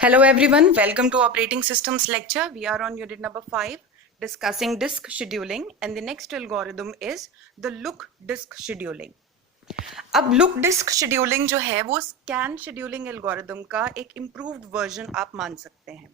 Hello everyone, welcome to Operating Systems lecture. We are on unit number 5 discussing disk scheduling and the next algorithm is the look disk scheduling. अब look disk scheduling जो है वो scan scheduling algorithm का एक improved version आप मान सकते हैं.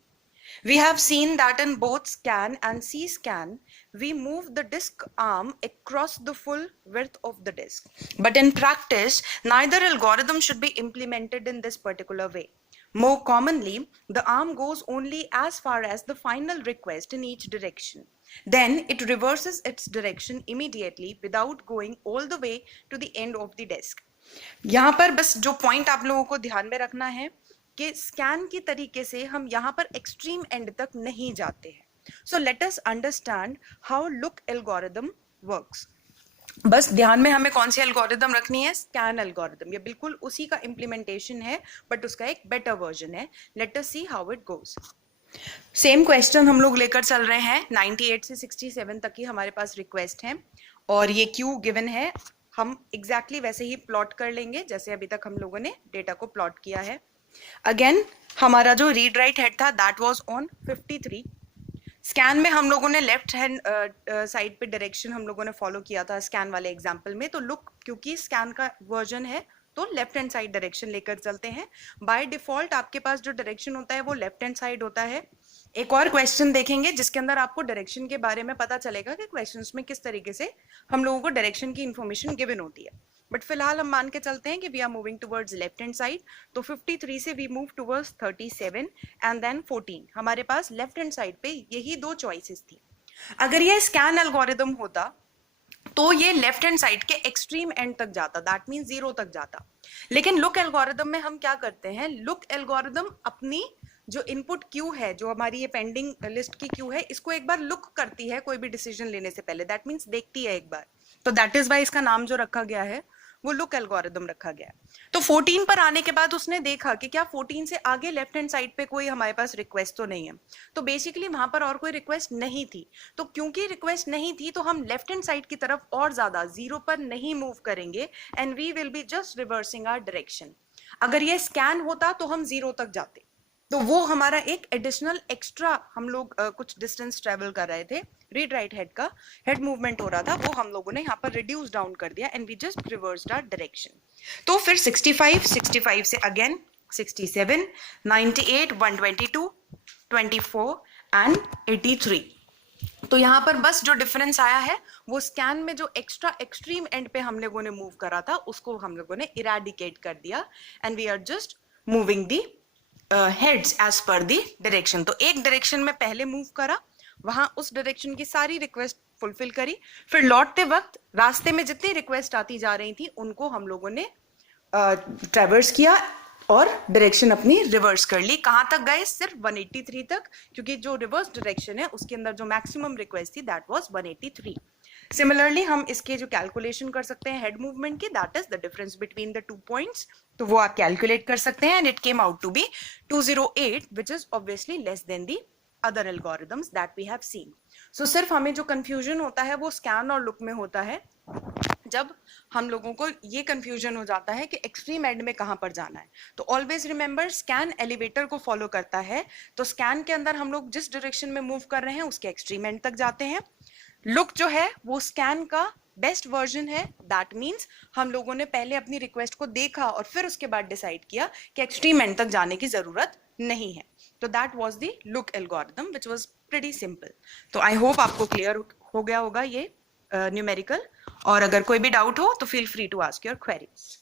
We have seen that in both scan and cscan, we move the disk arm across the full width of the disk. But in practice, neither algorithm should be implemented in this particular way. More commonly, the arm goes only as far as the final request in each direction. Then it reverses its direction immediately without going all the way to the end of the disk. यहाँ पर बस जो point आप लोगों को ध्यान में रखना है कि स्कैन की तरीके से हम यहाँ पर एक्सट्रीम एंड तक नहीं जाते हैं. So let us understand how look algorithm works. बस ध्यान में हमें कौन सी एल्गोरिथम रखनी है? Scan algorithm. ये बिल्कुल उसी का इंप्लीमेंटेशन है बट उसका एक बेटर वर्जन है. Let us see how it goes. Same question हम लोग लेकर चल रहे हैं. 98 से 67 तक की हमारे पास रिक्वेस्ट है और ये क्यू गिवन है. हम एग्जैक्टली वैसे ही प्लॉट कर लेंगे जैसे अभी तक हम लोगों ने डेटा को प्लॉट किया है. अगेन हमारा जो रीड राइट हेड था दैट वाज ऑन 53. स्कैन में हम लोगों ने लेफ्ट हैंड साइड पे डायरेक्शन हम लोगों ने फॉलो किया था स्कैन वाले एग्जांपल में. तो लुक क्योंकि स्कैन का वर्जन है तो लेफ्ट हैंड साइड डायरेक्शन लेकर चलते हैं. बाय डिफॉल्ट आपके पास जो डायरेक्शन होता है वो लेफ्ट हैंड साइड होता है. एक और क्वेश्चन देखेंगे जिसके अंदर आपको डायरेक्शन के बारे में पता चलेगा कि क्वेश्चंस में किस तरीके से हम लोगों को डायरेक्शन की इंफॉर्मेशन गिवन होती है. बट फिलहाल हम मान के चलते हैं कि we are moving towards left hand side. तो 53 से we move towards 37 and then 14. हमारे पास लेफ्ट हैंड साइड पे यही दो चॉइसेस थी. अगर ये स्कैन एल्गोरिथम होता तो ये लेफ्ट हैंड साइड के एक्सट्रीम एंड तक जाता, दैट मींस 0 तक जाता. लेकिन लुक एल्गोरिथम में हम क्या करते हैं? लुक एल्गोरिथम अपनी जो इनपुट क्यू है, जो हमारी ये पेंडिंग लिस्ट की क्यू है, इसको एक बार लुक करती है कोई भी डिसीजन लेने से पहले. दैट मींस देखती है एक बार. तो दैट इज वाई इसका नाम जो रखा गया है वो लुक एल्गोरिथम रखा गया. तो 14 पर आने के बाद उसने देखा कि क्या 14 से आगे लेफ्ट हैंड साइड पे कोई हमारे पास रिक्वेस्ट तो नहीं है. तो बेसिकली वहां पर और कोई रिक्वेस्ट नहीं थी. तो क्योंकि रिक्वेस्ट नहीं थी तो हम लेफ्ट हैंड साइड की तरफ और ज्यादा 0 पर नहीं मूव करेंगे and we will be just reversing our direction. अगर ये स्कैन होता तो हम 0 तक जाते. तो वो हमारा एक एडिशनल एक्स्ट्रा हम लोग कुछ डिस्टेंस ट्रेवल कर रहे थे. रीड राइट हेड का हेड मूवमेंट हो रहा था वो हम लोगों ने यहाँ पर रिड्यूस डाउन कर दिया and we just reversed our direction. तो फिर 65 से अगेन 67, 98, 122, 24 एंड 83. तो यहाँ पर बस जो डिफरेंस आया है वो स्कैन में जो एक्स्ट्रा एक्सट्रीम एंड पे हम लोगों ने मूव करा था उसको हम लोगों ने इरेडिकेट कर दिया and we are just moving the heads as per the direction. तो एक डायरेक्शन में पहले मूव करा, वहां उस डायरेक्शन की सारी रिक्वेस्ट फुलफिल करी. फिर लौटते वक्त रास्ते में जितनी रिक्वेस्ट आती जा रही थी उनको हम लोगों ने ट्रैवर्स किया और डायरेक्शन अपनी रिवर्स कर ली. कहां तक गए? सिर्फ 183 तक, क्योंकि जो रिवर्स डायरेक्शन है उसके अंदर जो मैक्सिमम रिक्वेस्ट थी दैट वाज 183. सिमिलरली हम इसके जो कैलकुलेशन कर सकते हैं हेड मूवमेंट की, that is the difference between the 2 points. तो वो आप कैलकुलेट कर सकते हैं and it came out to be 208 which is obviously less than the other algorithms that we have seen. So सिर्फ हमें जो कंफ्यूजन होता है वो स्कैन और लुक में होता है. जब हम लोगों को ये कंफ्यूजन हो जाता है कि एक्सट्रीम एंड में कहां पर जाना है, तो ऑलवेज रिमेंबर स्कैन एलिवेटर को फॉलो करता है. तो स्कैन के अंदर हम लोग जिस डायरेक्शन में मूव कर रहे हैं उसके एक्सट्रीम एंड तक जाते हैं. लुक जो है वो स्कैन का बेस्ट वर्जन है. दैट मीन्स हम लोगों ने पहले अपनी रिक्वेस्ट को देखा और फिर उसके बाद डिसाइड किया कि एक्सट्रीम एंड तक जाने की जरूरत नहीं है. तो that was the look algorithm which was pretty simple. तो आई होप आपको क्लियर हो गया होगा ये न्यूमेरिकल. और अगर कोई भी डाउट हो तो feel free to ask your queries.